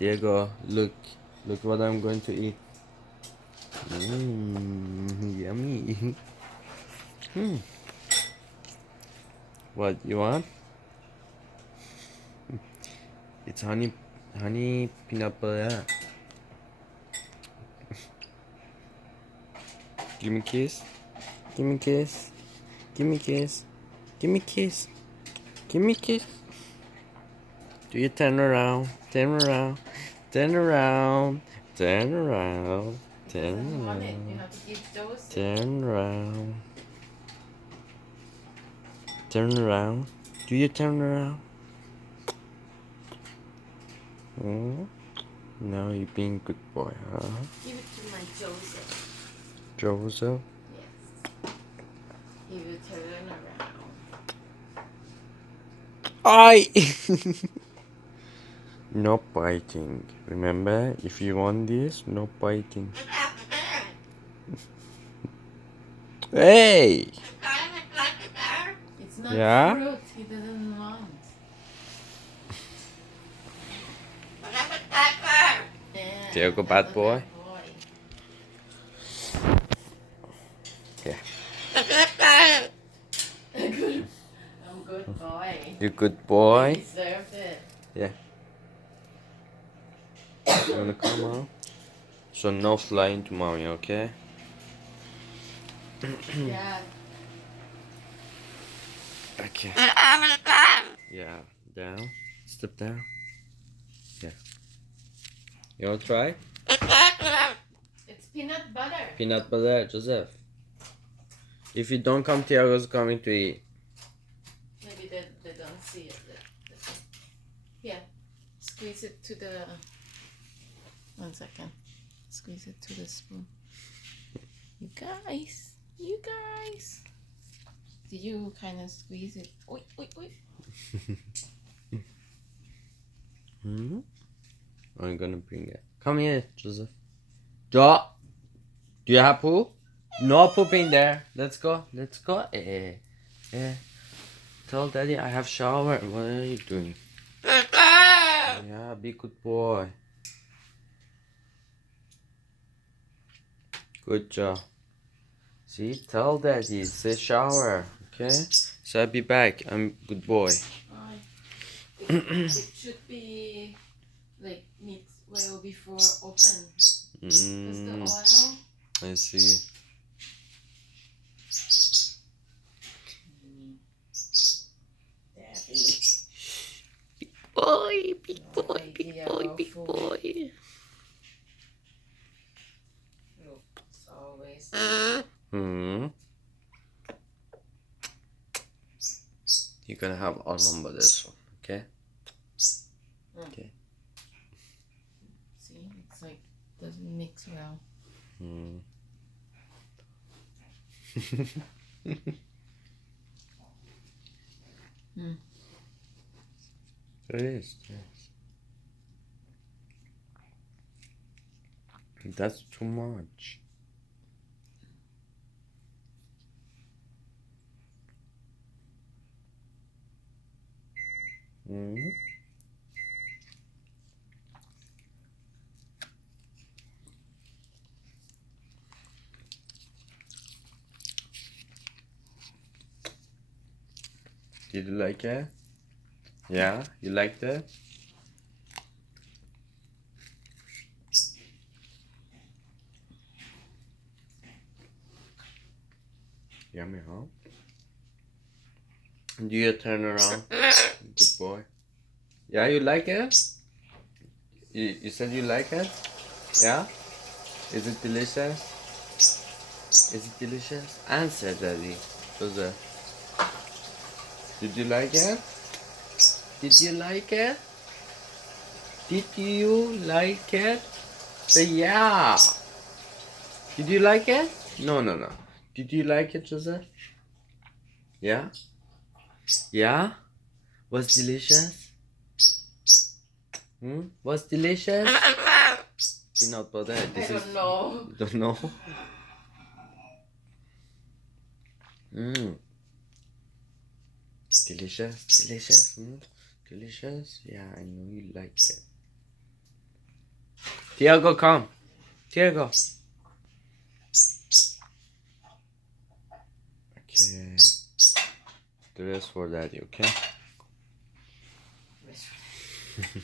Diego, look what I'm going to eat. Yummy. What you want? It's honey peanut butter. Give me a kiss. Give me a kiss. Give me a kiss. Give me a kiss. Give me a kiss. Do you turn around? Turn around. Turn around. Turn around. Turn around. You have to give those. Turn around. Turn around. Do you turn around? Oh, now you're being a good boy, huh? Give it to my Joseph. Joseph? Yes. He will turn around. I. No biting. Remember, if you want this, no biting. Hey! It's not fruit. He doesn't want. Tiago, bad boy. Yeah. I'm good boy. You good boy? He deserved it. Yeah. You wanna come out? So no flying to mommy, okay? Yeah. Okay. Yeah. Down. Step down. Yeah. You wanna try? It's peanut butter. Peanut butter, Joseph. If you don't come, Tiago's coming to eat. Maybe they don't see it. Here. Squeeze it to the... 1 second. Squeeze it to the spoon. You guys. Did you kind of squeeze it? Oi. I'm gonna bring it. Come here, Joseph. Jo! Do you have poop? No pooping there. Let's go. Tell daddy I have shower. What are you doing? Yeah, be good boy. Good job. See, tell daddy, say shower. Okay? So I'll be back. I'm good boy. It should be like mixed well before open. Because the oil. I see. Daddy. Big boy. Look, it's always. You're gonna have almond butter soon, okay? Okay. See, it's like doesn't mix well. It is, yes. That's too much. Did you like it? Yeah, you liked it? Yummy, huh? Do you turn around? Good boy. Yeah, you like it? You said you like it? Yeah? Is it delicious? Is it delicious? Answer, daddy. Joseph. Did you like it? Did you like it? Did you like it? Say yeah. Did you like it? No. Did you like it, Joseph? Yeah? Yeah? Was delicious? Was delicious? Peanut butter. I don't know. Don't know? Delicious? Delicious? Delicious? Yeah, I know you like it. Tiago, come. Tiago. Okay. The rest for daddy, okay? Rest for that.